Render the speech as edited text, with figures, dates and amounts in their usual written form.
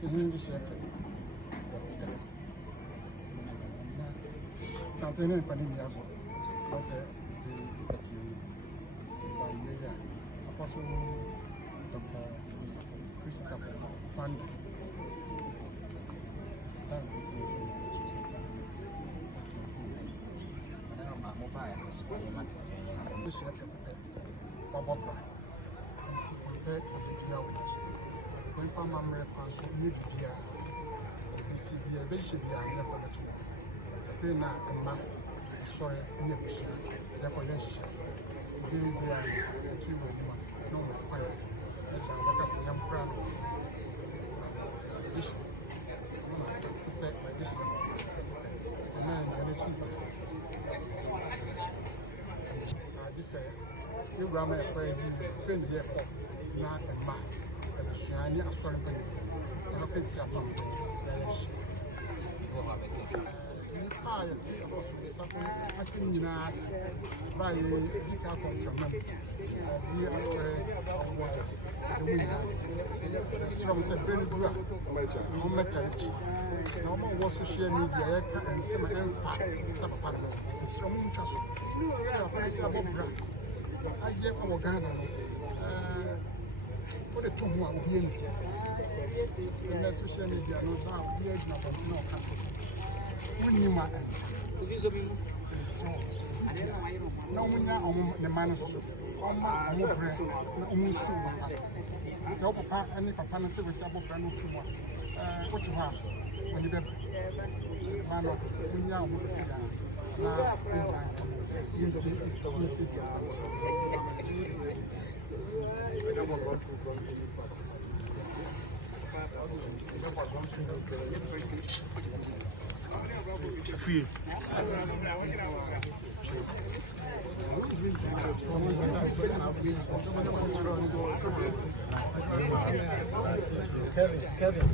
something this year. Something in Panini was a Apostle Dr. Christopher Fund. That was to set this year, Bob prepare to be out. When from Americans, you see the aviation behind the Pena and Mark, sorry, in the position, the collection. Be there to no fire, and because I am proud. This set by this the man and the chief was I just said, you ram a prayer, you the airport, not a mark, and a shiny, a sorry, and a picture of I think also something I think in us by the car control. We are afraid of the winners. From the Benedra, no matter no more was social media and some empire. It's some interest. I get our Ghana. What a 2 1 being in the social media, no doubt, the age of no country. When you might no one on the manners on my bread, no one soon. So, Papa, any papa, and say with Sabo Brano from what you have when you get Mano, when you are with a cigar. You take his pieces. Free. Kevin.